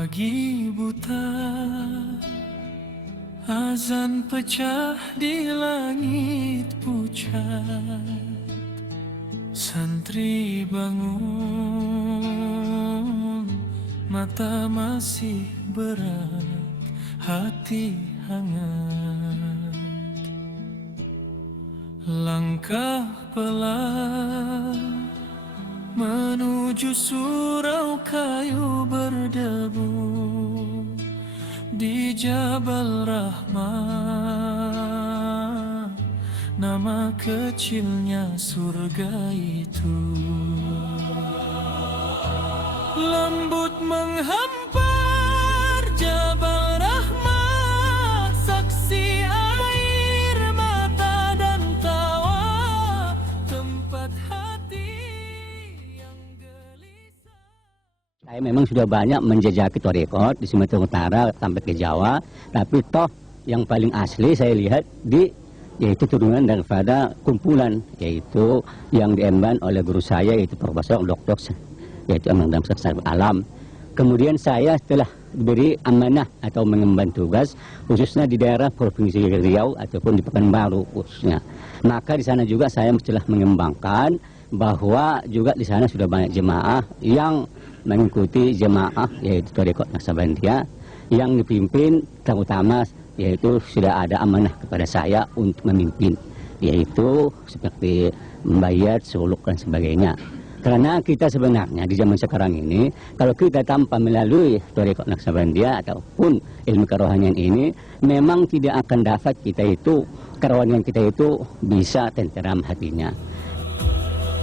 Pagi buta, azan pecah di langit pucat. Santri bangun, mata masih berat, hati hangat. Langkah pelan menuju surau kayu berdebu di Jabal Rahmah, nama kecilnya surga itu. Lembut menghampar Jabal Rahmah, saksi air mata dan tawa, tempat hati yang gelisah. Saya memang sudah banyak menjejaki thariqat di Sumatera Utara sampai ke Jawa, tapi toh yang paling asli saya lihat yaitu turunan daripada kumpulan, yaitu yang diemban oleh guru saya, yaitu Profesor Dr. yaitu Amang Damsar Alam. Kemudian saya telah diberi amanah atau mengemban tugas khususnya di daerah Provinsi Riau ataupun di Pekanbaru khususnya. Maka di sana juga saya telah mengembangkan bahwa juga di sana sudah banyak jemaah yang mengikuti jemaah yaitu thariqat Naksabandiyah yang dipimpin terutama yaitu sudah ada amanah kepada saya untuk memimpin, yaitu seperti membayar, suluk dan sebagainya. Karena kita sebenarnya di zaman sekarang ini, kalau kita tanpa melalui thariqat Naksabandiyah ataupun ilmu kerohanian ini, memang tidak akan dapat kita itu, kerohanian kita itu bisa tenteram hatinya.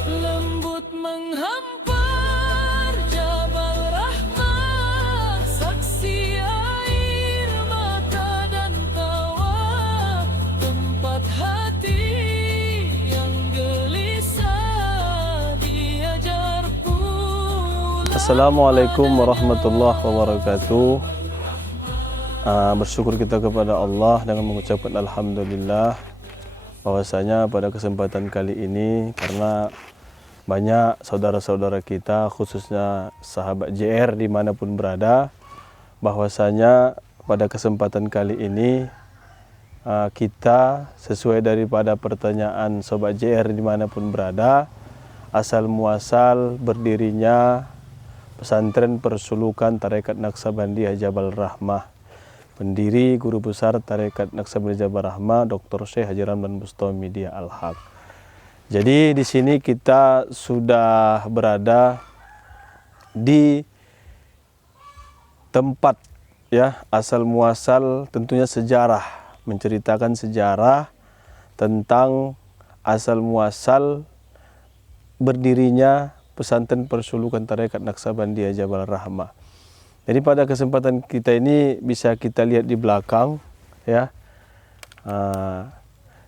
Lembut menghampar Jabal Rahmah, saksi air mata dan tawa, tempat hati yang gelisah diajar pulang. Assalamualaikum warahmatullahi wabarakatuh. Bersyukur kita kepada Allah dengan mengucapkan Alhamdulillah bahwasanya pada kesempatan kali ini, karena banyak saudara-saudara kita khususnya sahabat JR dimanapun berada, bahwasanya pada kesempatan kali ini kita sesuai daripada pertanyaan sobat JR dimanapun berada, asal muasal berdirinya pesantren persulukan Tarekat Naksabandiyah Jabal Rahmah, pendiri guru besar Tarekat Naksabandiyah Jabal Rahmah Dr. Syekh Haji Ramdan Bustami Dia Al-Haq. Jadi di sini kita sudah berada di tempat ya asal muasal tentunya sejarah, menceritakan sejarah tentang asal muasal berdirinya pesantren persulukan Tarekat Naksabandiyah Jabal Rahmah. Jadi pada kesempatan kita ini bisa kita lihat di belakang ya.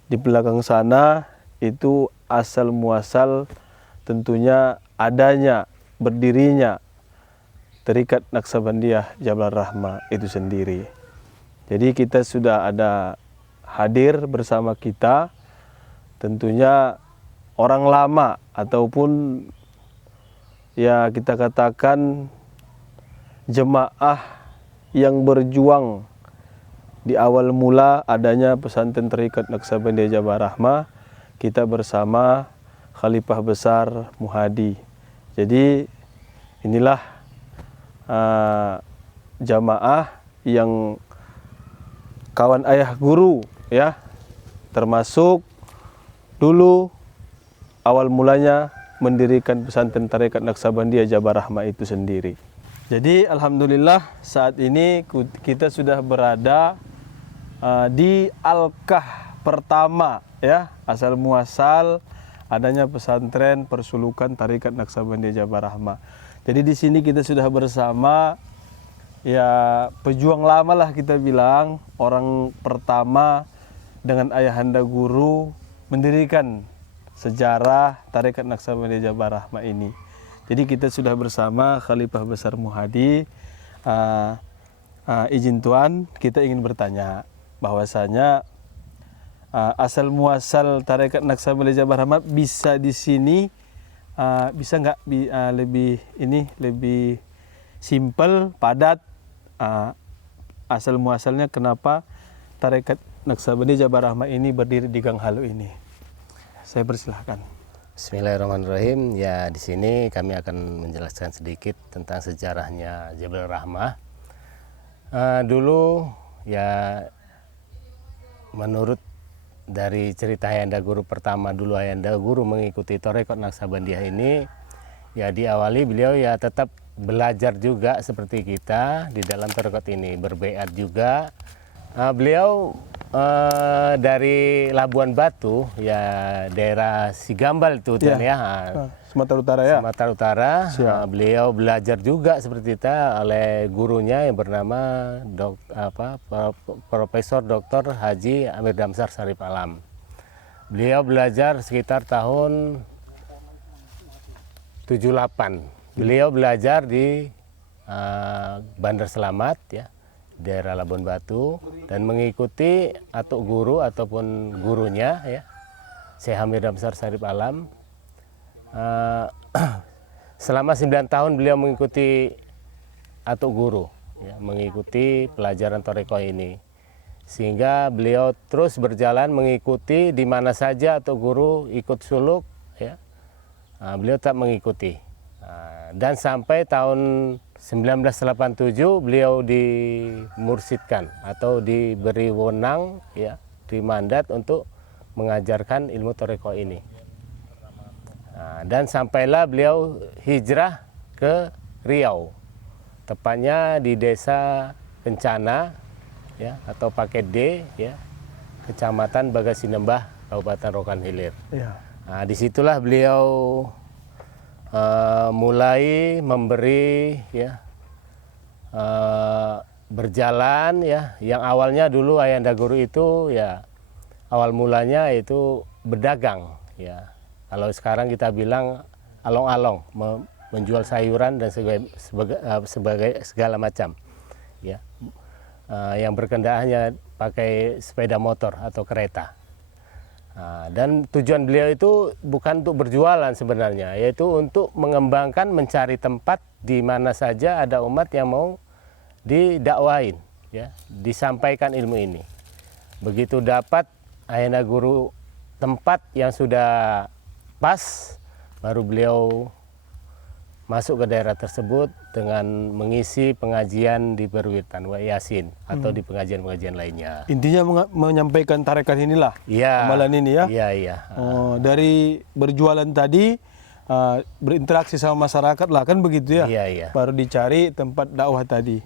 Di belakang sana itu asal muasal tentunya adanya berdirinya Tarekat Naksabandiyah Jabal Rahmah itu sendiri. Jadi kita sudah ada hadir bersama kita tentunya orang lama ataupun ya kita katakan jemaah yang berjuang di awal mula adanya pesantren Tarekat Naksabandiyah Jabal Rahmah, kita bersama Khalifah Besar Muhadi. Jadi inilah jamaah yang kawan ayah guru ya, termasuk dulu awal mulanya mendirikan pesantren Tarekat Naksabandiyah Jabal Rahmah itu sendiri. Jadi alhamdulillah saat ini kita sudah berada di alkah pertama ya, asal muasal adanya pesantren persulukan Tarekat Naksabandiyah Jabal Rahmah. Jadi di sini kita sudah bersama ya pejuang lama lah kita bilang, orang pertama dengan ayahanda guru mendirikan sejarah Tarekat Naksabandiyah Jabal Rahmah ini. Jadi kita sudah bersama Khalifah Besar Muhadi. Izin Tuan, kita ingin bertanya bahwasanya asal muasal Tarekat Naksabandiyah Jabal Rahmah bisa di sini bisa nggak lebih simpel, padat asal muasalnya kenapa tarekat Naksabandi Jabal Rahmah ini berdiri di Gang Halu ini. Saya persilahkan. Bismillahirrahmanirrahim. Ya, di sini kami akan menjelaskan sedikit tentang sejarahnya Jabal Rahmah. Dulu ya, menurut dari cerita Ayahanda Guru pertama dulu, Ayahanda Guru mengikuti tarekat Naksabandiyah ini, ya diawali beliau ya tetap belajar juga seperti kita di dalam tarekat ini, berbaiat juga. Beliau dari Labuan Batu, ya daerah Sigambal itu kan ya, Sumatera Utara ya. Sumatera Utara. Beliau belajar juga seperti kita oleh gurunya yang bernama Profesor Dr. Haji Amir Damsar Sarip Alam. Beliau belajar sekitar tahun 78. Beliau belajar di Bandar Selamat ya, daerah Labuan Batu, dan mengikuti atuk guru ataupun gurunya ya, Syekh Amir Damsar Sarip Alam. Selama 9 tahun beliau mengikuti atuk guru ya, mengikuti pelajaran tarekat ini, sehingga beliau terus berjalan mengikuti di mana saja atuk guru ikut suluk ya, beliau tetap mengikuti. Dan sampai tahun 1987 beliau dimursyidkan atau diberi wewenang ya, dimandat untuk mengajarkan ilmu tarekat ini. Dan sampailah beliau hijrah ke Riau, tepatnya di desa Kencana ya, atau Paket D ya, Kecamatan Bagasinembah, Kabupaten Rokan Hilir. Ya. Disitulah beliau mulai memberi ya, berjalan ya. Yang awalnya dulu Ayahanda Guru itu ya, awal mulanya itu berdagang ya. Kalau sekarang kita bilang along-along, menjual sayuran dan sebagai segala macam ya, yang berkendaraannya pakai sepeda motor atau kereta. Dan tujuan beliau itu bukan untuk berjualan sebenarnya, yaitu untuk mengembangkan, mencari tempat di mana saja ada umat yang mau didakwain ya, disampaikan ilmu ini. Begitu dapat Ayahanda Guru tempat yang sudah pas, baru beliau masuk ke daerah tersebut dengan mengisi pengajian di Perwitan wa Yasin atau di pengajian-pengajian lainnya. Intinya menyampaikan tarekat inilah, Ya, amalan ini ya. Iya, iya. Dari berjualan tadi, berinteraksi sama masyarakat lah, kan begitu ya. Iya, iya. Baru dicari tempat dakwah tadi.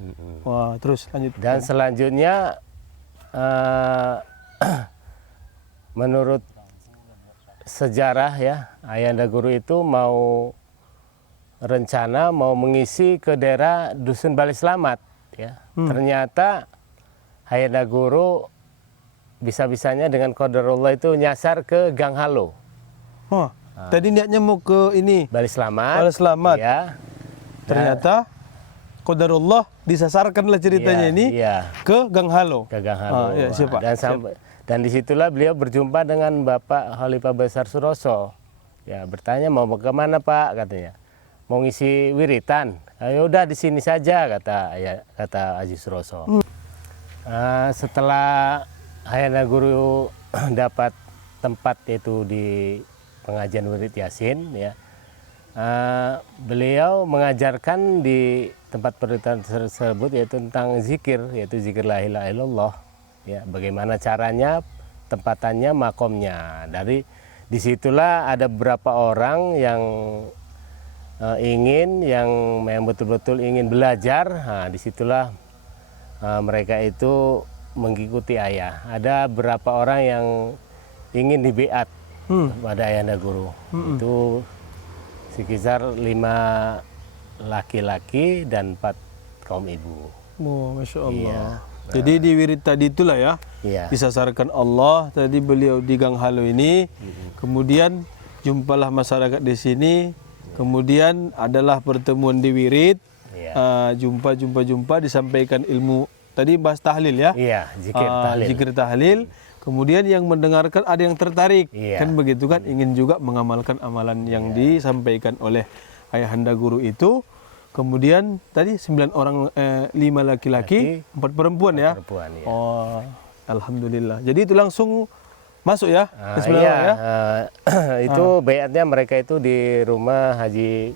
Wah, terus lanjut. Dan selanjutnya menurut sejarah ya, Ayahanda Guru itu rencana mau mengisi ke daerah Dusun Bali Selamat ya. Ternyata Ayahanda Guru bisa-bisanya dengan qadarullah itu nyasar ke Gang Halu. Tadi niatnya mau ke ini Bali Selamat. Bali Selamat. Ya. Ternyata qadarullah disasarkanlah ceritanya ini ke Gang Halu. Ke Gang Halu. Ya, siapa? Dan disitulah beliau berjumpa dengan Bapak Khalifah Besar Suroso. Ya, bertanya mau kemana Pak, katanya. Mau ngisi wiritan. Ya udah di sini saja, kata Haji Suroso. Setelah Ayahanda Guru dapat tempat itu di pengajian wirid Yasin ya, beliau mengajarkan di tempat perwiritan tersebut yaitu tentang zikir, yaitu zikir la ilaha illallah ya, bagaimana caranya, tempatannya, makomnya. Dari disitulah ada beberapa orang yang yang betul-betul ingin belajar. Disitulah mereka itu mengikuti ayah. Ada beberapa orang yang ingin dibiat pada Ayahanda Guru. Itu sekitar 5 laki-laki dan 4 kaum ibu. Masya Allah. Iya. Jadi di wirid tadi itulah ya, disasarkan Allah. Tadi beliau di Gang Halu ini, kemudian jumpalah masyarakat di sini. Kemudian adalah pertemuan di wirid, jumpa disampaikan ilmu. Tadi bahas tahlil ya? Iya, zikir tahlil. Kemudian yang mendengarkan ada yang tertarik, kan begitu kan? Ingin juga mengamalkan amalan yang disampaikan oleh Ayahanda Guru itu. Kemudian tadi 9 orang, 5 laki-laki, 4 perempuan ya. Perempuan ya. Oh, alhamdulillah. Jadi itu langsung masuk ya? Ah, ke 9 iya, orang ya? itu bayatnya mereka itu di rumah Haji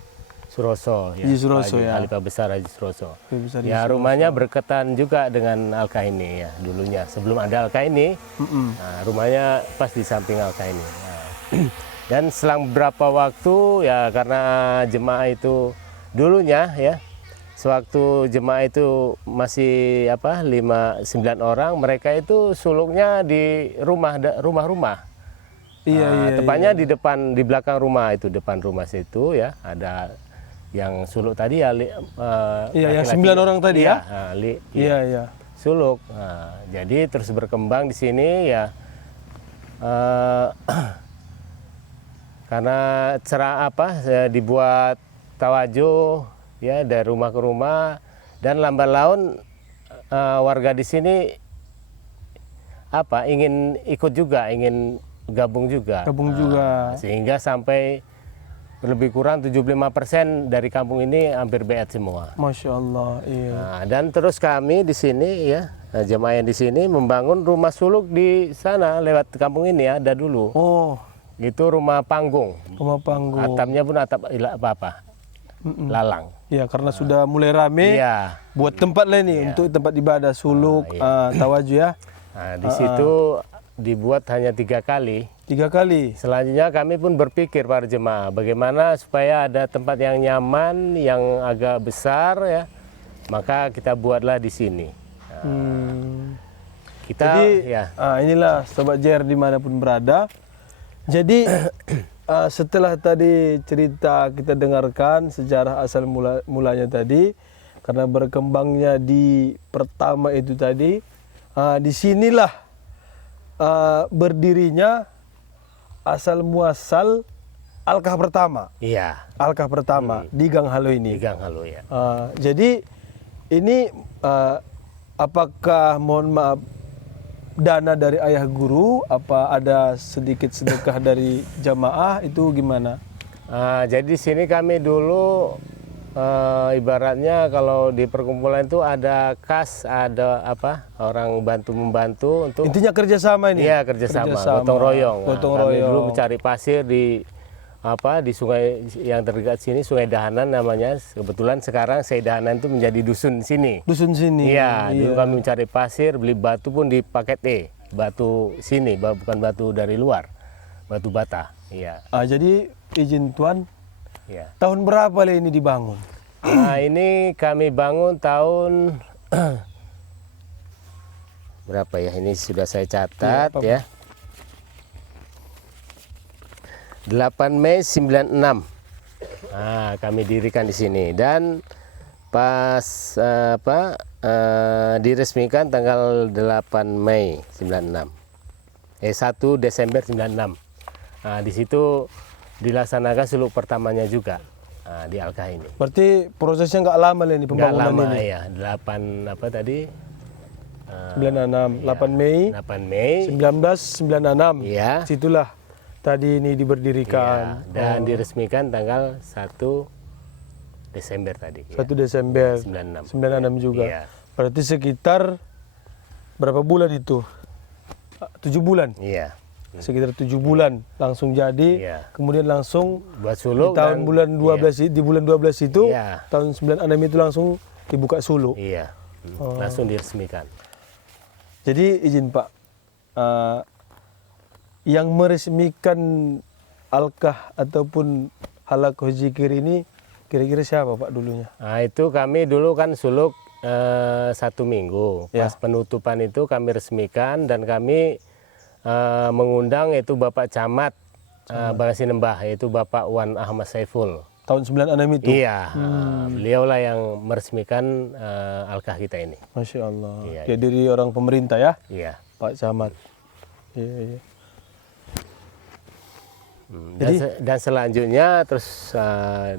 Suroso, ya. Haji Suroso, ya. Khalifah besar Haji Suroso. Khalifah besar Haji Ya rumahnya berkaitan juga dengan Alka ini ya dulunya. Sebelum ada Alka ini, nah, rumahnya pas di samping Alka ini. Nah, dan selang beberapa waktu ya karena jemaah itu dulunya ya, sewaktu jemaah itu masih 5-9 orang, mereka itu suluknya di rumah-rumah. Iya. Tepatnya di belakang rumah itu, depan rumah situ ya, ada yang suluk tadi ya. Iya, yang laki-laki. 9 orang tadi ya? Iya. Suluk. Nah, jadi terus berkembang di sini ya. Karena dibuat tawajuh ya dari rumah ke rumah, dan lambat laun warga di sini ingin ikut juga, ingin gabung juga. Sehingga sampai lebih kurang 75% dari kampung ini hampir beat semua. Masya Allah, iya. Nah, dan terus kami di sini ya, jemaah yang di sini membangun rumah suluk di sana lewat kampung ini ya, ada dulu. Oh, Itu rumah panggung. rumah panggung. Atapnya pun atap lalang. Ya, karena sudah mulai rame, Iya. buat tempat lah ini untuk tempat ibadah suluk, tawajuh ya. Nah, di situ dibuat hanya 3 kali. 3 kali. Selanjutnya kami pun berpikir para jemaah bagaimana supaya ada tempat yang nyaman, yang agak besar ya. Maka kita buatlah di sini. Kita Jadi ya. inilah Sobat JR dimanapun berada. Jadi setelah tadi cerita kita dengarkan sejarah asal mulanya tadi, karena berkembangnya di pertama itu tadi, disinilah berdirinya asal muasal Alkah pertama. Iya. Alkah pertama di Gang Halo ini. Di Gang Halo ya. Jadi ini apakah mohon maaf dana dari ayah guru, apa ada sedikit sedekah dari jamaah, itu gimana? Jadi di sini kami dulu ibaratnya kalau di perkumpulan itu ada kas, ada orang membantu untuk Intinya kerjasama ini. Iya, kerjasama, gotong royong. Gotong Kami royong. dulu mencari pasir di sungai yang terdekat sini, Sungai Dahanan namanya. Kebetulan sekarang Sungai Dahanan itu menjadi dusun sini. Dusun sini. Iya, dulu kami mencari pasir, beli batu pun di paket batu sini, bukan batu dari luar, batu bata. Iya. Jadi izin Tuan, Iya. tahun berapa lah ini dibangun? Ini kami bangun tahun berapa ya? Ini sudah saya catat ya. 8 Mei 96. Kami dirikan di sini, dan pas diresmikan tanggal 8 Mei 96. 1 Desember 96. Di situ dilaksanakan suluk pertamanya juga di Alkah ini. Berarti prosesnya nggak lama lah ini pembangunan Nggak lama ini. ya. 8 Mei 8 Mei 1996. Iya. Situlah tadi ini diberdirikan. Iya, dan diresmikan tanggal 1 Desember tadi. 1 Desember 96. 96 juga. Iya. Berarti sekitar berapa bulan itu? 7 bulan. Iya. Sekitar 7 bulan langsung jadi. Iya. Kemudian langsung Buat di suluk tahun bulan 12 di bulan 12 itu Iya. tahun 96 itu langsung dibuka suluk. Iya. Langsung diresmikan. Jadi izin Pak, yang meresmikan Alkah ataupun Halaqah Zikir ini kira-kira siapa Pak dulunya? Itu kami dulu kan suluk 1 minggu. Ya. Pas penutupan itu kami resmikan, dan kami mengundang itu Bapak Camat Bangsinembah, yaitu Bapak Wan Ahmad Saiful. Tahun 96 itu? Iya, beliaulah yang meresmikan Alkah kita ini. Masya Allah. Iya, Dia dari orang pemerintah ya, Iya. Pak Camat. Iya. Dan selanjutnya terus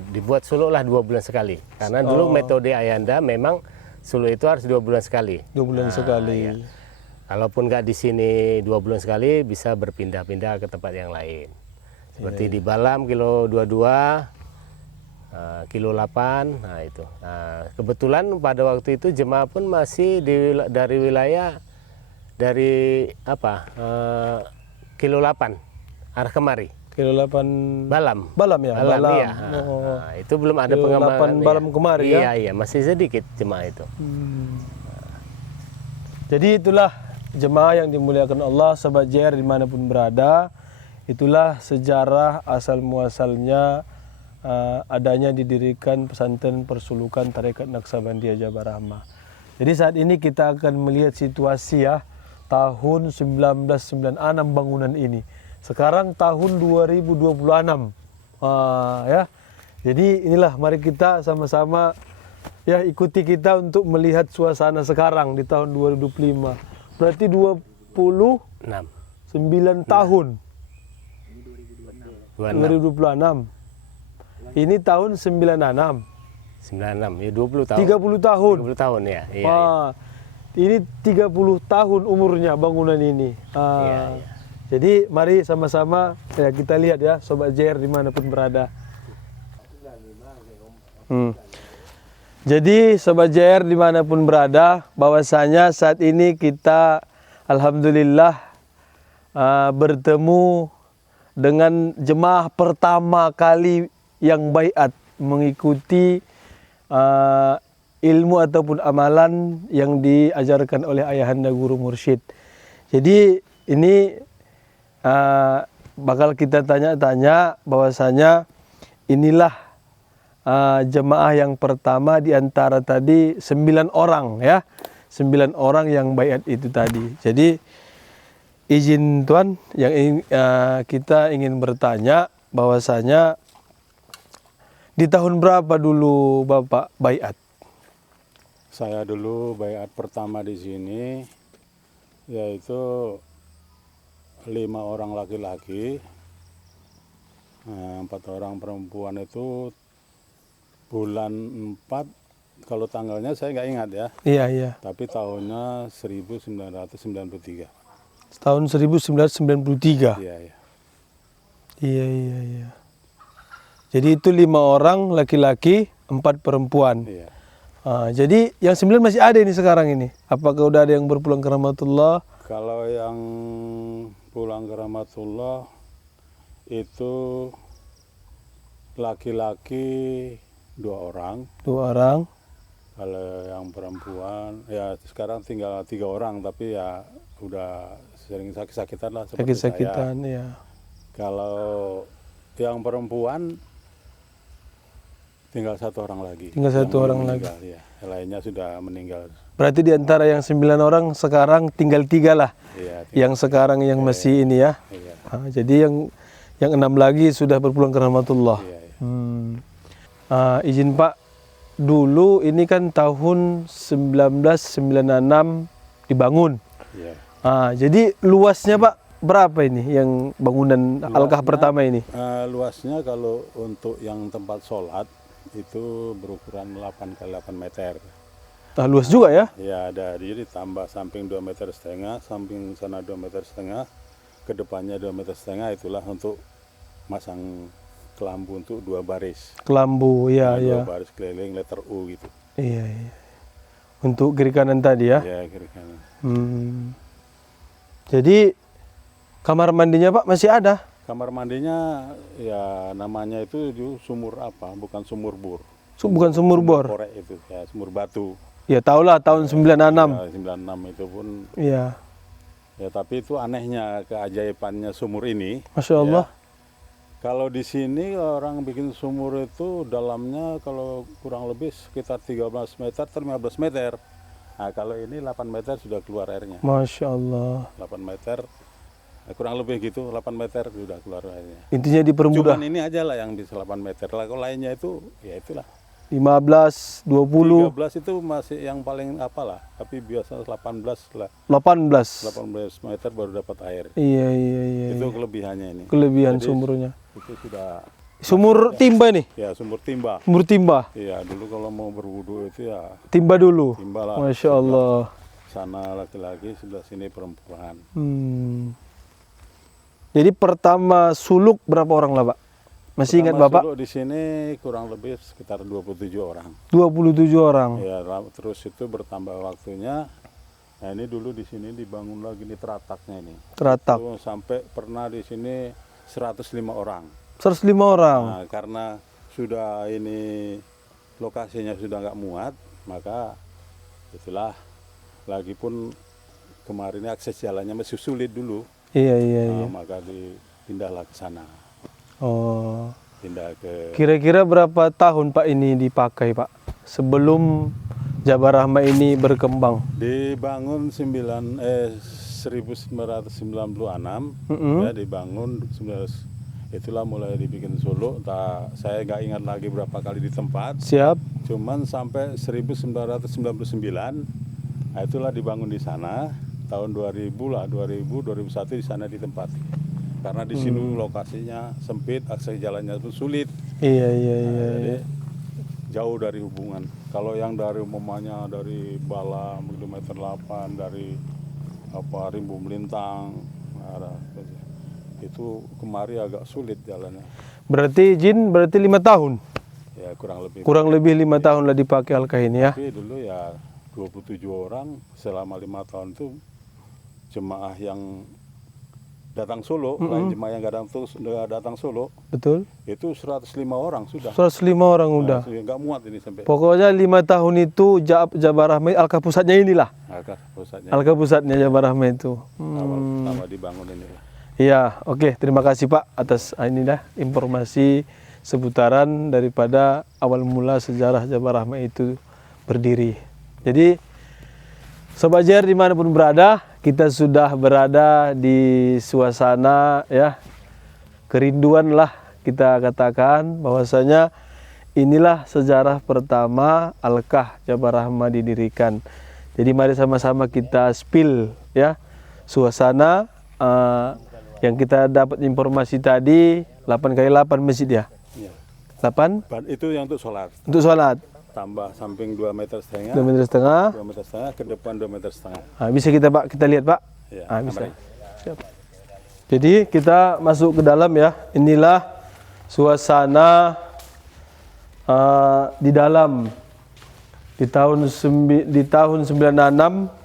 dibuat suluk lah 2 bulan sekali. Karena dulu metode Ayanda memang suluk itu harus 2 bulan sekali. 2 bulan sekali. Iya. Kalaupun nggak di sini 2 bulan sekali, bisa berpindah-pindah ke tempat yang lain. Seperti di Balam kilo 22, kilo 8. Nah itu. Nah, kebetulan pada waktu itu jemaah pun masih dari wilayah dari apa kilo 8 arah kemari. Kilo 8 Balam. Balam ya? Balam, Balam. iya. Oh. Nah, itu belum ada Kilo pengembangan. 8 Balam kemari ya? Iya, iya, masih sedikit jemaah itu. Jadi itulah jemaah yang dimuliakan Allah, sahabat JR dimanapun berada. Itulah sejarah asal muasalnya adanya didirikan pesantren persulukan Tarekat Naqsabandiyah Jabal Rahmah. Jadi saat ini kita akan melihat situasi ya, tahun 1996 bangunan ini. Sekarang tahun 2026. Ya. Jadi inilah mari kita sama-sama ya ikuti kita untuk melihat suasana sekarang di tahun 2025. Berarti 29 tahun. 2026. Ini tahun 96. 96, ya 20 tahun. 30 tahun. 30 tahun ya. Iya, iya. Wah, ini 30 tahun umurnya bangunan ini. Iya, iya. Jadi mari sama-sama ya kita lihat ya Sobat JR dimanapun berada. Jadi Sobat JR dimanapun berada, bahwasanya saat ini kita alhamdulillah bertemu dengan jemaah pertama kali yang baiat mengikuti ilmu ataupun amalan yang diajarkan oleh ayahanda guru mursyid. Jadi ini bakal kita tanya-tanya bahwasanya inilah jemaah yang pertama di antara tadi 9 orang ya. 9 orang yang baiat itu tadi. Jadi izin Tuan yang kita ingin bertanya bahwasanya di tahun berapa dulu Bapak baiat? Saya dulu baiat pertama di sini yaitu 5 orang laki-laki, 4 orang perempuan. Itu bulan 4, kalau tanggalnya saya nggak ingat ya. Iya, iya. Tapi tahunnya 1993. Tahun 1993. Iya, iya. Iya, iya, iya. Jadi itu 5 orang laki-laki, 4 perempuan. Iya. Jadi yang 9 masih ada ini sekarang ini. Apakah udah ada yang berpulang ke rahmatullah? Kalau yang pulang ke rahmatullah itu laki-laki 2 orang. 2 orang. Kalau yang perempuan ya sekarang tinggal 3 orang, tapi ya udah sering sakit-sakitan lah seperti Sakit-sakitan saya. ya. Kalau yang perempuan tinggal 1 orang lagi. Tinggal 1 orang lagi. Ya. Yang lainnya sudah meninggal. Berarti di antara yang 9 orang sekarang tinggal 3 lah. Iya, Yang sekarang yang masih ini ya. iya, Jadi yang 6 lagi sudah berpulang ke rahmatullah. iya, iya. Izin Pak, dulu ini kan tahun 1996 dibangun. Iya. Jadi luasnya Pak berapa ini yang bangunan Alkah pertama ini? Luasnya kalau untuk yang tempat sholat itu berukuran 8 x 8 meter. Luas juga ya? Ya, ada jadi tambah samping 2,5 meter, samping sana 2,5 meter, ke depannya 2,5 meter, itulah untuk masang kelambu untuk 2 baris. Kelambu, ya, Nah, ya. 2 baris keliling letter U gitu. Iya, iya. Untuk kiri kanan tadi ya? Ya, kiri kanan. Jadi kamar mandinya Pak masih ada? Kamar mandinya ya namanya itu sumur apa? Bukan sumur bor. Bukan sumur bor? Korek itu, ya sumur batu. Ya tahulah tahun 96. Ya, 96 itu pun. Iya. Ya tapi itu anehnya, keajaibannya sumur ini. Masya Allah. Ya, kalau di sini orang bikin sumur itu dalamnya kalau kurang lebih sekitar 13 meter atau 15 meter. Nah kalau ini 8 meter sudah keluar airnya. Masya Allah. 8 meter, kurang lebih gitu, 8 meter sudah keluar airnya. Intinya dipermudah. Cuman ini aja lah yang bisa 8 meter. Lah kalau lainnya itu, ya itulah. 15, 20, 13 itu masih yang paling apalah, tapi biasa 18 lah. 18. 18 meter baru dapat air. Iya, iya, iya. Itu iya. kelebihannya ini. Kelebihan Jadi, sumurnya. Itu sudah Sumur timba nih? ya sumur timba. Sumur timba? Iya, dulu kalau mau berwudu itu ya Timba dulu? timba lah. Masya Allah. Sana laki-laki, sebelah sini perempuan. Jadi pertama suluk berapa orang lah Pak? Masih ingat Pertama Bapak? suluk di sini kurang lebih sekitar 27 orang. 27 orang. Ya, terus itu bertambah waktunya. Nah, ini dulu di sini dibangun lagi nih terataknya ini. Teratak. Itu sampai pernah di sini 105 orang. 105 orang. Nah, karena sudah ini lokasinya sudah nggak muat, maka itulah. Lagipun kemarin akses jalannya masih sulit dulu, Iya. maka dipindahlah ke sana. Oh. Pindah ke Kira-kira berapa tahun Pak ini dipakai Pak? Sebelum Jabal Rahmah ini berkembang. dibangun 1996 ya, dibangun 19 itulah mulai dibikin suluk. Saya nggak ingat lagi berapa kali di tempat, Siap. cuman sampai 1999 nah itulah dibangun di sana. Tahun 2000 lah, 2001 di sana ditempati. Karena di sini lokasinya sempit, akses jalannya itu sulit. Iya. Jadi jauh dari hubungan. Kalau yang dari umumnya dari Balam kilometer 8, dari Rimbu Melintang, itu kemari agak sulit jalannya. Berarti izin 5 tahun. Ya kurang lebih. Kurang lebih 5 tahun lah dipakai Alkah ini ya. Tapi dulu ya 27 orang selama 5 tahun itu jemaah yang datang Solo, lain jemaah yang nggak datang Solo, Betul. itu 105 orang sudah. 105 orang udah. Nggak muat ini sampai Pokoknya 5 tahun itu Jabal Rahmah Alkah pusatnya inilah. akar pusatnya. Alkah pusatnya Jabal Rahmah itu. Awal pertama dibangun ini. Iya, oke. Terima kasih Pak atas inilah informasi seputaran daripada awal mula sejarah Jabal Rahmah itu berdiri. Jadi Sobat JR dimanapun berada, kita sudah berada di suasana ya kerinduan lah kita katakan bahwasanya inilah sejarah pertama Alkah Jabal Rahmah didirikan. Jadi mari sama-sama kita spill ya suasana yang kita dapat informasi tadi 8x8 masjid ya. Iya. 8 Itu yang untuk sholat. untuk sholat. Tambah samping 2,5 meter, 2,5 meter. 2,5 meter, ke depan 2,5 meter. Bisa kita lihat Pak. Ya, Bisa. mari. Siap. Jadi kita masuk ke dalam ya. Inilah suasana di dalam di tahun 96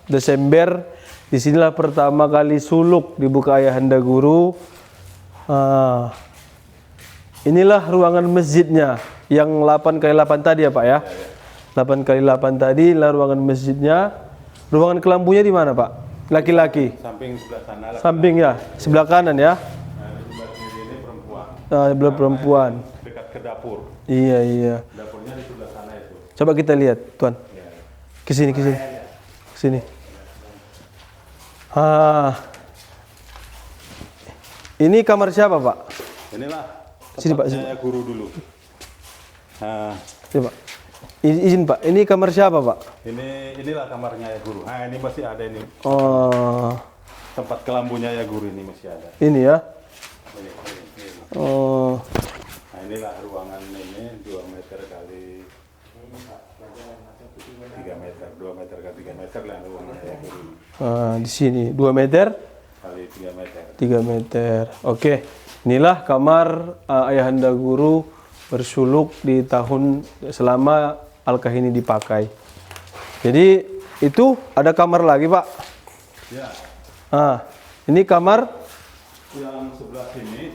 Desember. Disinilah pertama kali suluk dibuka Ayahanda Guru. Inilah ruangan masjidnya yang 8x8 tadi ya Pak ya. 8x8 tadi lah ruangan masjidnya. Ruangan kelambunya di mana Pak? Laki-laki. Samping sebelah sana. Samping ya, sebelah kanan ya. Nah, di sebelah kiri ini perempuan. Sebelah perempuan. Dekat ke dapur. Iya. Dapurnya di sebelah sana itu. Coba kita lihat, Tuan. Ke sini. Ke sini. Ini kamar siapa, Pak? Inilah Sini, Pak, tempatnya guru dulu. Nah, Sini, Pak. Izin, Pak. Ini kamar siapa, Pak? inilah kamarnya ya guru. Nah, ini masih ada ini. Oh, Tempat kelambunya ya guru ini masih ada. ini ya. Ini. Oh, Nah, inilah ruangan ini 2 meter kali 3 meter, 2 meter kali 3 meter lah ruangannya ya guru. di sini 2 meter, Kali 3 meter. 3 meter. Oke. Inilah kamar Ayahanda Guru bersuluk di tahun selama Alkah ini dipakai. Jadi itu ada kamar lagi Pak. Ya, Ini kamar. yang sebelah sini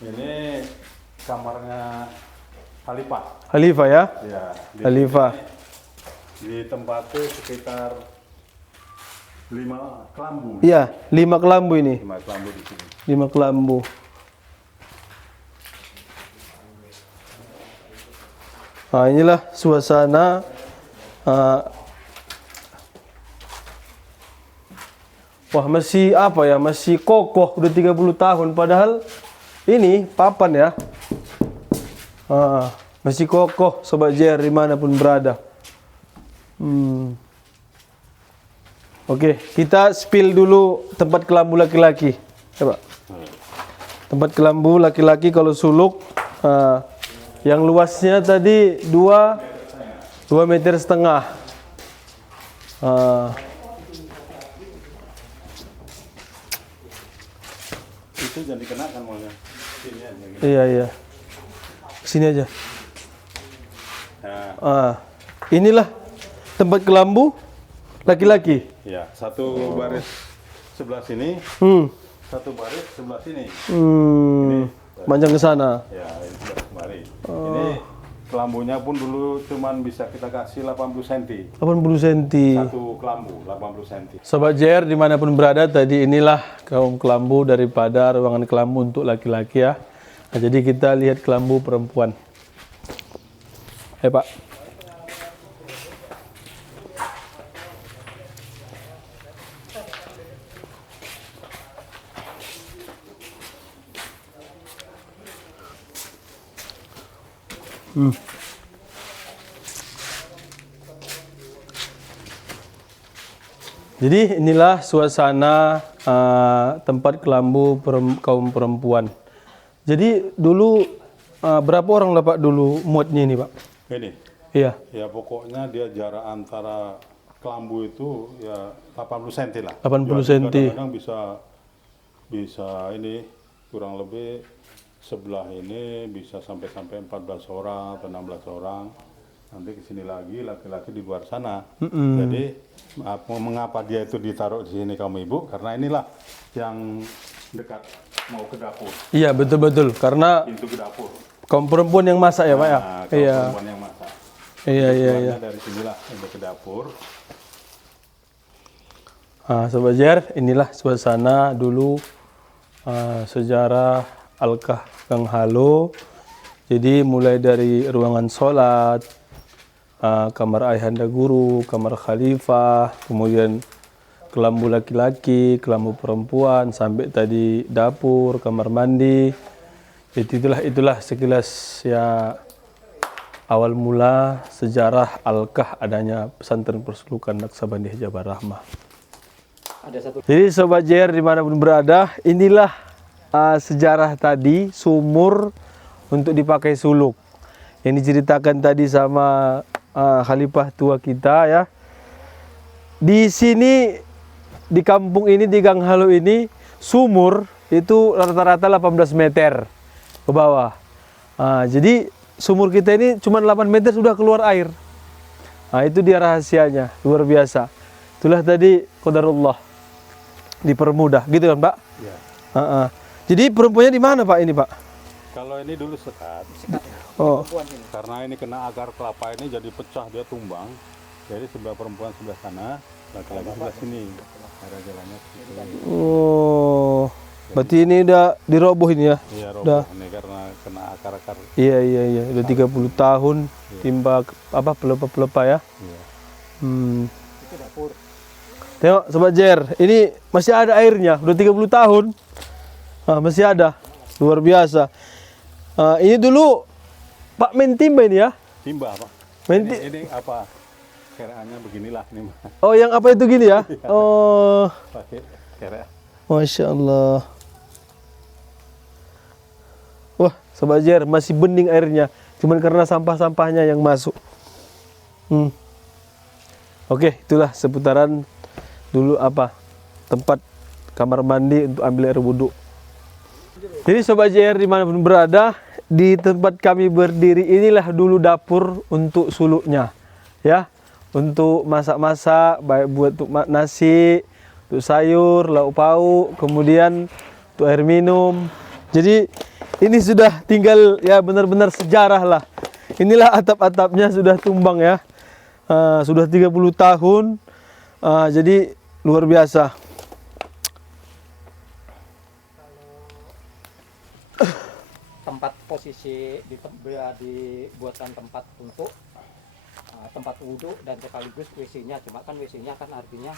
ini kamarnya Khalifah. Khalifah ya. Ya, di Khalifah. sini ditempati sekitar 5 kelambu. Iya, 5 kelambu ini. 5 kelambu di sini. 5 kelambu. Nah, inilah suasana wah, masih apa ya? Masih kokoh, udah 30 tahun padahal ini papan ya. Masih kokoh Sobat JR dimanapun berada. Oke, kita spill dulu tempat kelambu laki-laki. Coba. Tempat kelambu laki-laki kalau suluk yang luasnya tadi 2,5 meter. Itu jangan dikenakan maunya. Sini aja gitu. Iya. sini aja. Nah, Inilah tempat kelambu laki-laki. ya, satu baris sebelah sini, Hmm. satu baris sebelah sini. Panjang ke sana. Ya, ini sudah kembali. Ini kelambunya pun dulu cuman bisa kita kasih 80 cm. 80 cm. Satu kelambu 80 cm. Sobat JR dimanapun berada, tadi inilah kaum kelambu daripada ruangan kelambu untuk laki-laki ya. Nah, jadi kita lihat kelambu perempuan. Pak. Jadi inilah suasana tempat kelambu kaum perempuan. Jadi dulu berapa orang lah Pak dulu muatnya ini Pak? Ini, Iya. ya pokoknya dia jarak antara kelambu itu ya 80 cm lah. 80 Jadi cm. Kadang-kadang bisa ini kurang lebih sebelah ini bisa sampai 14 orang atau 16 orang. Nanti ke sini lagi laki-laki di luar sana. Jadi mengapa dia itu ditaruh di sini kamu ibu? Karena inilah yang dekat mau ke dapur, Iya betul-betul karena pintu ke dapur. kaum perempuan yang masak ya Pak ya. Nah, kalau Iya. perempuan yang masak. Iya. Keluarnya dari sinilah untuk ke dapur. Sobat JR, inilah suasana dulu sejarah Alkah Gang Halo. Jadi mulai dari ruangan sholat, kamar ayahanda guru, kamar khalifah, kemudian kelambu laki-laki, kelambu perempuan, sampai tadi dapur, kamar mandi. Jadi itulah sekilas ya awal mula sejarah Alkah adanya pesantren persulukan Naksabandi Jabar Rahmah. Jadi Sobat JR dimanapun berada, inilah sejarah tadi sumur untuk dipakai suluk yang diceritakan tadi sama khalifah tua kita ya. Di sini di kampung ini di Gang Halo ini sumur itu rata-rata 18 meter ke bawah. Jadi sumur kita ini cuma 8 meter sudah keluar air. Itu dia rahasianya, luar biasa. Itulah tadi qadarullah dipermudah, gitu kan Pak? Ya. Jadi perempuannya di mana Pak ini Pak? Kalau ini dulu sekat. Oh, Karena ini kena akar kelapa ini jadi pecah, dia tumbang. Jadi sebelah perempuan sebelah sana, laki-laki sebelah sini. Ada jalannya seperti ini. oh, berarti ini udah diroboh ini ya? Iya, Udah. roboh ini karena kena akar-akar. Iya, udah 30 tahun timba pelepah-pelepah ya. Iya. Tengok Sobat JR, ini masih ada airnya, udah 30 tahun. Masih ada, luar biasa. Ini dulu Pak main timba ini ya? Timba Pak. Main Ini apa? Keraannya beginilah nih Pak. Oh yang apa itu gini ya? Oh, Pakai kera. Masya Allah. Wah Sobat JR, masih bening airnya. Cuman karena sampah-sampahnya yang masuk. Oke, itulah seputaran dulu tempat kamar mandi untuk ambil air wudhu. Jadi Sobat JR dimanapun berada, di tempat kami berdiri inilah dulu dapur untuk suluknya, ya, untuk masak-masak, baik buat untuk nasi, untuk sayur, lauk pauk, kemudian untuk air minum. Jadi ini sudah tinggal ya benar-benar sejarah lah. Inilah atap-atapnya sudah tumbang ya, sudah 30 tahun, jadi luar biasa. Tempat posisi dibuatkan tempat untuk tempat wudhu dan sekaligus WC-nya. Cuma kan WC-nya kan artinya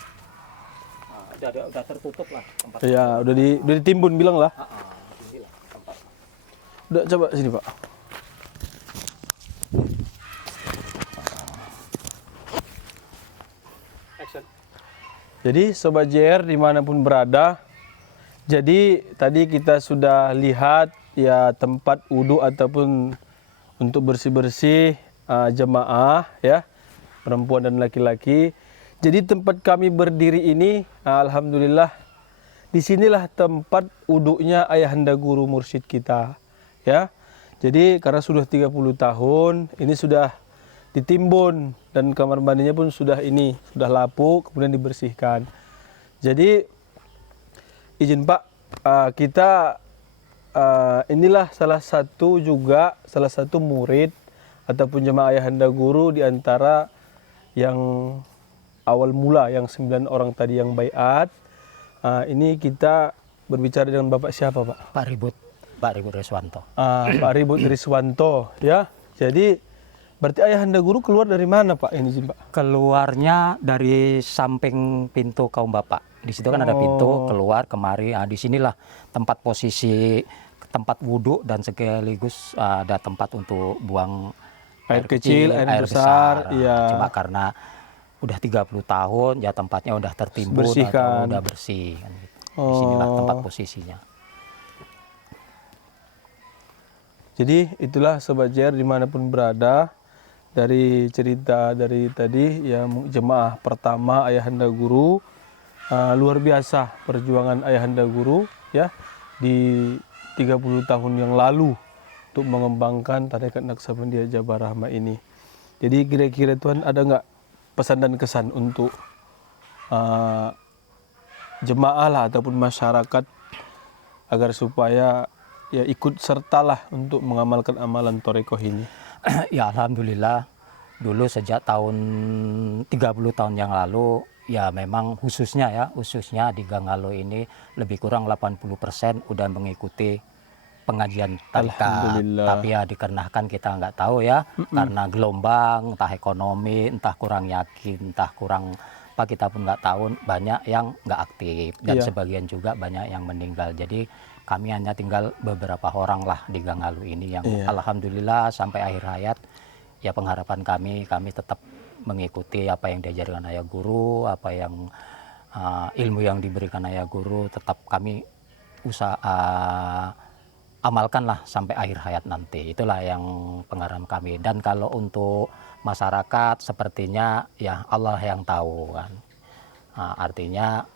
udah tertutup lah tempat. Ya, udah ditimbun bilang lah. Inilah tempat. Udah coba sini Pak. Jadi Sobat JR dimanapun berada, jadi tadi kita sudah lihat ya tempat wudhu ataupun untuk bersih-bersih jemaah ya, perempuan dan laki-laki. Jadi tempat kami berdiri ini, alhamdulillah, disinilah tempat wudhunya ayahanda guru mursyid kita, ya. Jadi karena sudah 30 tahun, ini sudah ditimbun dan kamar mandinya pun sudah lapuk, kemudian dibersihkan. Jadi izin Pak, kita inilah salah satu murid ataupun jemaah Ayahanda Guru di antara yang awal mula, yang 9 orang tadi yang baiat. Ini kita berbicara dengan Bapak siapa Pak? Pak Ribut Riswanto. Pak Ribut Riswanto, ya. Jadi berarti Ayahanda Guru keluar dari mana Pak ini izin Pak? Keluarnya dari samping pintu kaum bapak. Di situ kan ada pintu keluar kemari. Di sinilah tempat posisi tempat wudhu dan sekaligus ada tempat untuk buang Air kecil, air besar. Iya. Cuma karena udah 30 tahun ya tempatnya udah tertimbun Bersihkan. atau udah bersih kan gitu. Di sinilah tempat posisinya. Jadi itulah Sobat JR dimanapun berada, dari cerita dari tadi ya, jemaah pertama Ayahanda Guru, luar biasa perjuangan Ayahanda Guru ya di 30 tahun yang lalu untuk mengembangkan tarekat Naksabandia Jabar Rahmah ini. Jadi kira-kira Tuhan ada nggak pesan dan kesan untuk jemaah lah ataupun masyarakat agar supaya ya ikut sertalah untuk mengamalkan amalan Torekoh ini? Ya alhamdulillah dulu sejak tahun 30 tahun yang lalu ya memang khususnya di Ganghalo ini lebih kurang 80% udah mengikuti pengajian tarekat. Alhamdulillah. Tapi ya dikarenakan kita nggak tahu ya karena gelombang, entah ekonomi, entah kurang yakin, entah kurang apa kita pun nggak tahu, banyak yang nggak aktif dan Iya. sebagian juga banyak yang meninggal. Jadi kami hanya tinggal beberapa orang lah di Ganghalo ini yang Iya. alhamdulillah sampai akhir hayat ya pengharapan kami tetap mengikuti apa yang diajarkan ayah guru, apa yang ilmu yang diberikan ayah guru, tetap kami amalkanlah sampai akhir hayat nanti. Itulah yang pengharapan kami. Dan kalau untuk masyarakat sepertinya ya Allah yang tahu kan. Artinya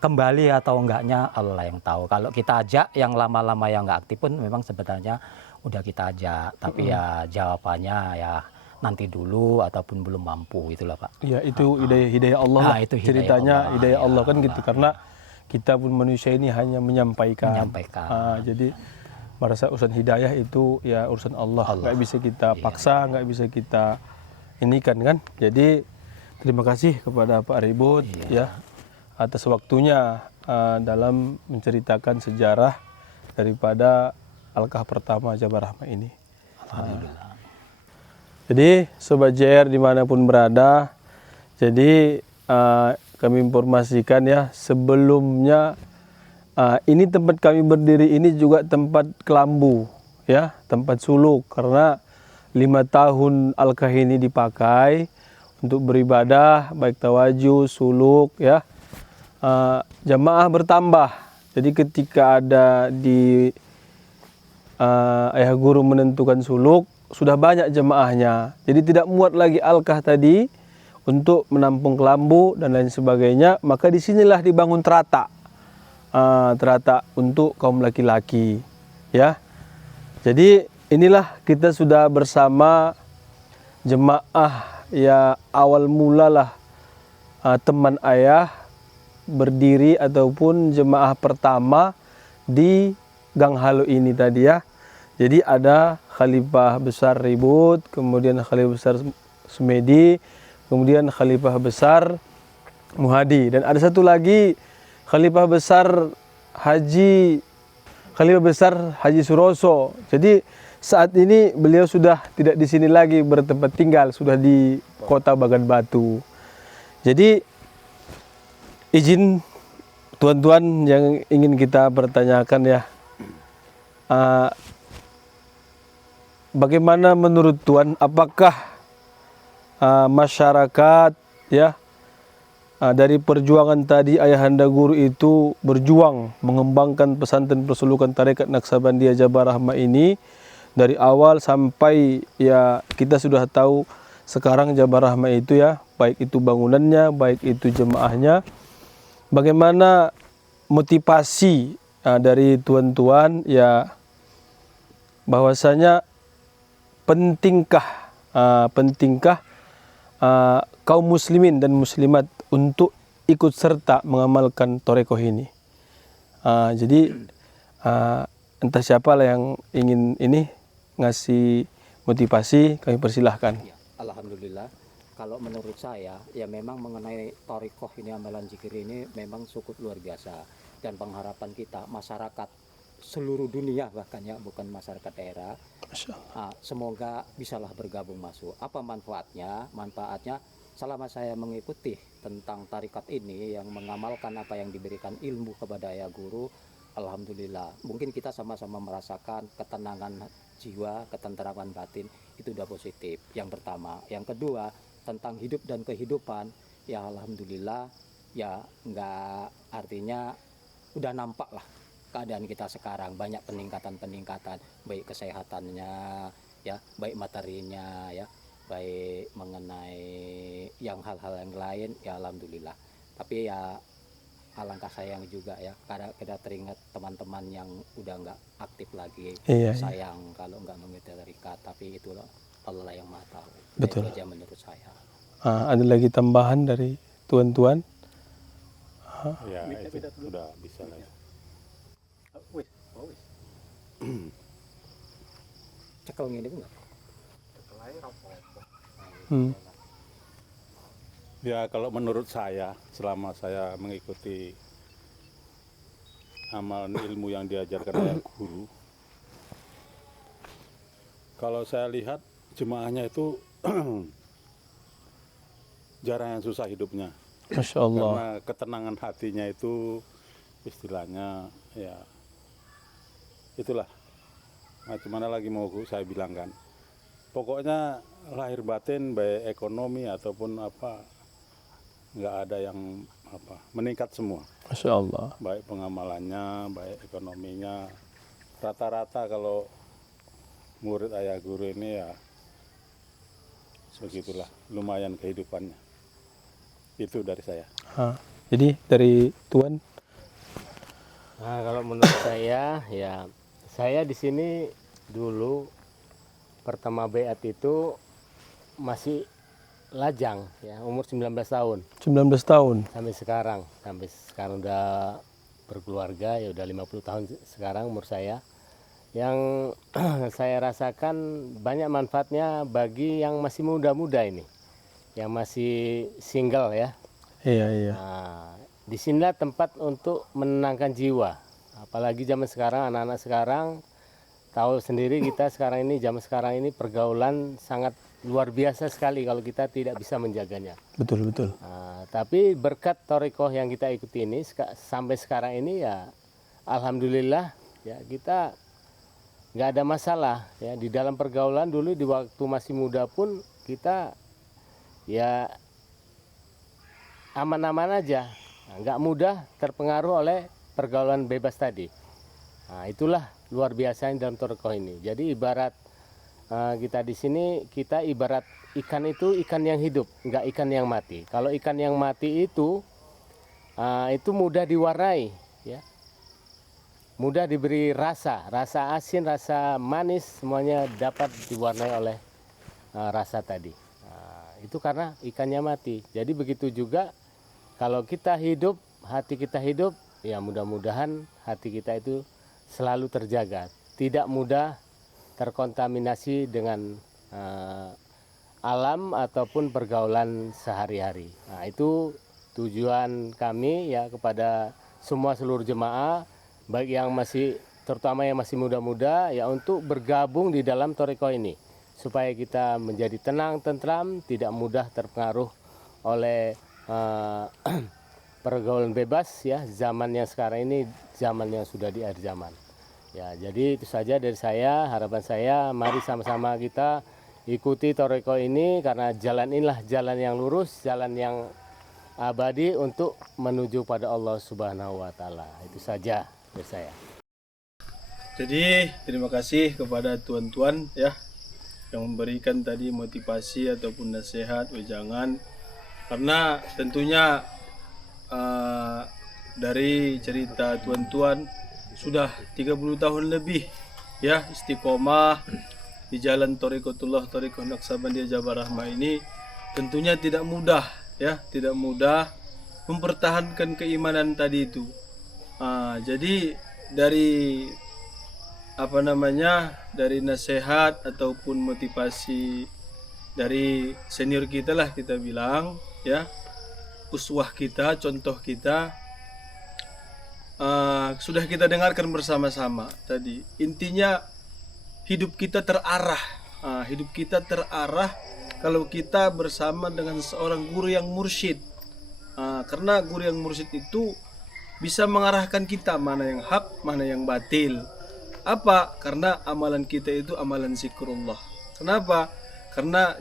kembali atau enggaknya Allah yang tahu. Kalau kita ajak yang lama-lama yang enggak aktif pun memang sebenarnya udah kita ajak, tapi ya jawabannya ya nanti dulu ataupun belum mampu, itulah Pak. Ya itu hidayah Allah lah. Itu hidayah Ceritanya Allah. hidayah Ya, Allah kan gitu, Allah. karena kita pun manusia ini hanya menyampaikan. Jadi merasa urusan hidayah itu ya urusan Allah. Nggak bisa kita paksa, nggak bisa kita inikan kan. Jadi terima kasih kepada Pak Ribut ya atas waktunya dalam menceritakan sejarah daripada Alkah pertama Jabar Rahmah ini. Alhamdulillah. Jadi Sobat JR dimanapun berada, jadi kami informasikan ya sebelumnya ini tempat kami berdiri ini juga tempat kelambu ya, tempat suluk, karena 5 tahun Alkah ini dipakai untuk beribadah baik tawaju, suluk ya. Jamaah bertambah. Jadi ketika ada di ayah guru menentukan suluk, sudah banyak jemaahnya. Jadi tidak muat lagi Alkah tadi untuk menampung kelambu dan lain sebagainya. Maka disinilah dibangun terata, terata untuk kaum laki-laki. Ya, jadi inilah kita sudah bersama jemaah ya awal mulalah teman ayah berdiri ataupun jemaah pertama di Ganghalo ini tadi ya. Jadi ada Khalifah Besar Ribut, kemudian Khalifah Besar Sumedi, kemudian Khalifah Besar Muhadi, dan ada satu lagi Khalifah Besar Haji Suroso. Jadi saat ini beliau sudah tidak di sini lagi bertempat tinggal, sudah di kota Bagan Batu. Jadi izin tuan-tuan yang ingin kita pertanyakan ya, bagaimana menurut Tuan, apakah masyarakat ya dari perjuangan tadi Ayahanda Guru itu berjuang mengembangkan pesantren persulukan tarekat Naksabandia Jabar Rahmah ini dari awal sampai ya kita sudah tahu sekarang Jabar Rahmah itu ya, baik itu bangunannya, baik itu jemaahnya, bagaimana motivasi dari tuan-tuan ya bahwasanya pentingkah kaum muslimin dan muslimat untuk ikut serta mengamalkan torekoh ini. Jadi entah siapalah yang ingin ini ngasih motivasi, kami persilahkan. Ya, alhamdulillah. Kalau menurut saya, ya memang mengenai torikoh ini, amalan zikir ini memang cukup luar biasa. Dan pengharapan kita, masyarakat seluruh dunia bahkan ya, bukan masyarakat daerah, Masya Allah. semoga bisalah bergabung masuk. Apa manfaatnya? Manfaatnya selama saya mengikuti tentang tarikat ini yang mengamalkan apa yang diberikan ilmu kepada ayah guru, alhamdulillah. Mungkin kita sama-sama merasakan ketenangan jiwa, ketenteraman batin, itu udah positif. Yang pertama. Yang kedua, tentang hidup dan kehidupan, ya alhamdulillah, ya nggak, artinya udah nampak lah keadaan kita sekarang, banyak peningkatan baik kesehatannya ya, baik materinya ya, baik mengenai yang hal-hal yang lain, ya alhamdulillah. Tapi ya alangkah sayang juga ya, karena kita teringat teman-teman yang udah nggak aktif lagi. Iya, Sayang kalau nggak mengikuti tarikat, tapi itulah Allah yang maha tahu. Betul. Itu aja menurut saya. Ada lagi tambahan dari tuan-tuan? Ya itu sudah bisa lah. Cekel ngene ku enggak? Hmm. Ya kalau menurut saya, selama saya mengikuti amalan ilmu yang diajarkan oleh guru, kalau saya lihat jemaahnya itu jarang yang susah hidupnya. Masya Allah. Karena ketenangan hatinya itu istilahnya ya itulah. Macam mana lagi mau saya bilang kan. Pokoknya lahir batin baik ekonomi ataupun apa nggak ada yang apa meningkat semua. Masya Allah. Baik pengamalannya, baik ekonominya. Rata-rata kalau murid ayah guru ini ya begitulah, lumayan kehidupannya. Itu dari saya. Jadi dari tuan? Nah, kalau menurut saya, ya saya di sini dulu pertama baiat itu masih lajang, ya umur 19 tahun 19 tahun. sampai sekarang udah berkeluarga, ya udah 50 tahun sekarang umur saya. Yang saya rasakan banyak manfaatnya bagi yang masih muda-muda ini, yang masih single ya. Iya. Nah, disinilah tempat untuk menenangkan jiwa. Apalagi zaman sekarang, anak-anak sekarang tahu sendiri, kita sekarang ini, zaman sekarang ini pergaulan sangat luar biasa sekali kalau kita tidak bisa menjaganya. Betul. Nah, tapi berkat torikoh yang kita ikuti ini sampai sekarang ini ya alhamdulillah ya kita nggak ada masalah ya di dalam pergaulan. Dulu di waktu masih muda pun kita ya aman-aman aja, nggak mudah terpengaruh oleh pergaulan bebas tadi. Nah, itulah luar biasanya dalam torikoh ini. Jadi ibarat kita di sini, kita ibarat ikan itu ikan yang hidup, nggak ikan yang mati. Kalau ikan yang mati itu mudah diwarnai, ya, mudah diberi rasa asin, rasa manis, semuanya dapat diwarnai oleh rasa tadi. Itu karena ikannya mati. Jadi begitu juga kalau kita hidup, hati kita hidup, ya mudah-mudahan hati kita itu selalu terjaga, tidak mudah terkontaminasi dengan alam ataupun pergaulan sehari-hari. Nah, itu tujuan kami ya kepada semua seluruh jemaah, baik yang masih, terutama yang masih muda-muda, ya untuk bergabung di dalam torikoh ini supaya kita menjadi tenang, tentram, tidak mudah terpengaruh oleh pergaulan bebas ya. Zaman yang sekarang ini zaman yang sudah di akhir zaman. Ya, jadi itu saja dari saya. Harapan saya, mari sama-sama kita ikuti torikoh ini, karena jalan inilah jalan yang lurus, jalan yang abadi untuk menuju pada Allah Subhanahu wa Ta'ala. Itu saja dari saya. Jadi terima kasih kepada tuan-tuan ya yang memberikan tadi motivasi ataupun nasihat, wejangan, karena tentunya dari cerita tuan-tuan sudah 30 tahun lebih ya istiqomah di jalan Thariqatullah Thariqah Naqsabandiyah Jabal Rahmah ini tentunya tidak mudah ya, tidak mudah mempertahankan keimanan tadi itu. Jadi dari dari nasihat ataupun motivasi dari senior kita lah kita bilang ya, uswah kita, contoh kita, sudah kita dengarkan bersama-sama tadi. Intinya hidup kita terarah, kalau kita bersama dengan seorang guru yang mursyid. Karena guru yang mursyid itu bisa mengarahkan kita mana yang hak, mana yang batil. Apa? Karena amalan kita itu amalan zikrullah. Kenapa? Karena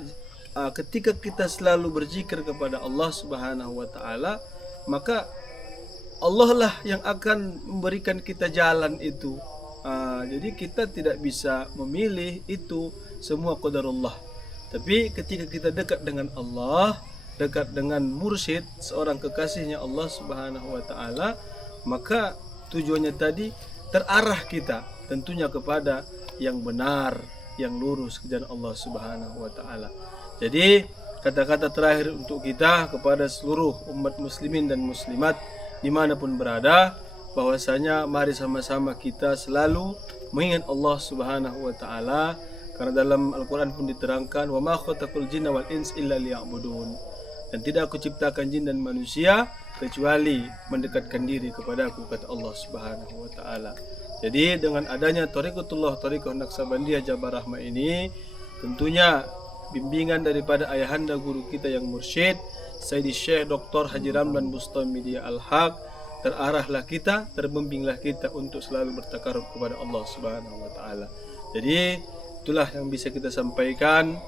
ketika kita selalu berzikir kepada Allah Subhanahu wa taala, maka Allah lah yang akan memberikan kita jalan itu. Jadi kita tidak bisa memilih itu, semua qadarullah. Tapi ketika kita dekat dengan Allah, dekat dengan mursyid, seorang kekasihnya Allah Subhanahu wa taala, maka tujuannya tadi terarah kita tentunya kepada yang benar, yang lurus ke jalan Allah Subhanahu wa taala. Jadi kata-kata terakhir untuk kita kepada seluruh umat muslimin dan muslimat dimanapun berada, bahwasanya mari sama-sama kita selalu mengingat Allah Subhanahu wa taala, karena dalam Al-Qur'an pun diterangkan, wa ma khalaqul jinna wal ins illa liya'budun, dan tidak aku ciptakan jin dan manusia kecuali mendekatkan diri kepadaku, kata Allah Subhanahu wa taala. Jadi dengan adanya Thariqatullah Thariqah Naqsabandiyah Jabal Rahmah ini, tentunya bimbingan daripada ayahanda guru kita yang mursyid Sayyidi Syekh Dr. Haji Ramlan Bustami Dia Al-Haq, terarahlah kita, terbimbinglah kita untuk selalu bertakarub kepada Allah Subhanahu wa taala. Jadi itulah yang bisa kita sampaikan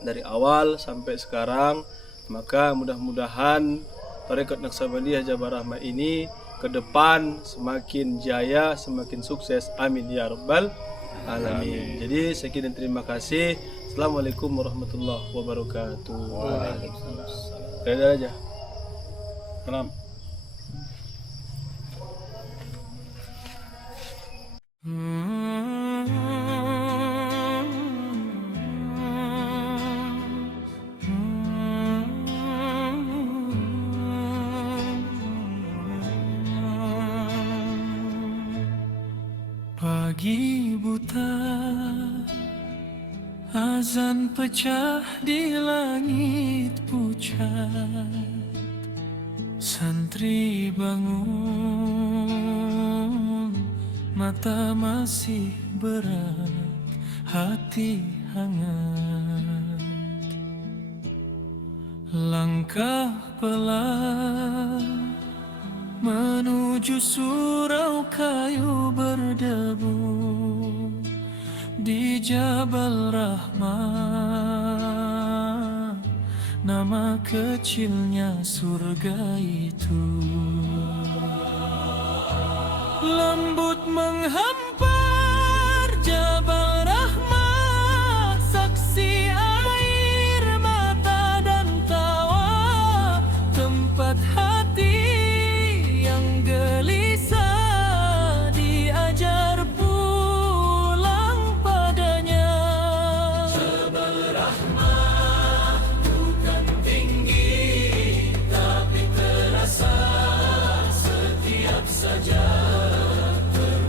dari awal sampai sekarang. Maka mudah-mudahan Thariqat Naqsabandiyah Jabal Rahmah ini ke depan semakin jaya, semakin sukses. Amin ya rabbal alamin. Jadi sekian dan terima kasih. Assalamualaikum warahmatullahi wabarakatuh. Waalaikumsalam. Aja. Salam. Pagi buta, azan pecah di langit pucat. Santri bangun, mata masih berat, hati hangat. Langkah pelan menuju surau kayu berdebu di Jabal Rahmah, nama kecilnya surga itu. Lembut menghampar Jabal Rahmah, saksi air mata dan tawa, tempat hati yang gelisah diajar pulang padanya. Jabal Rahmah bukan tinggi, tapi terasa setiap saja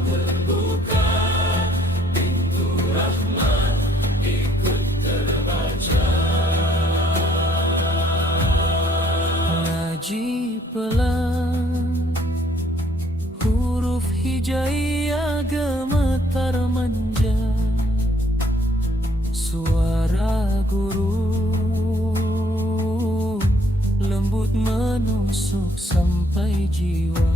terbuka pintu rahmat ikut terbaca. Ngaji pelan, huruf hijaiyah gemetar manja, suara guru lembut menusuk sampai jiwa.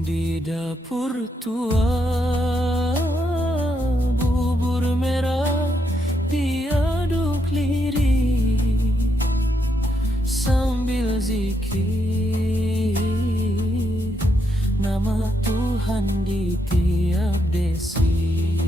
Di dapur tua bubur merah diaduk lirih sambil zikir nama Tuhan di tiap desi.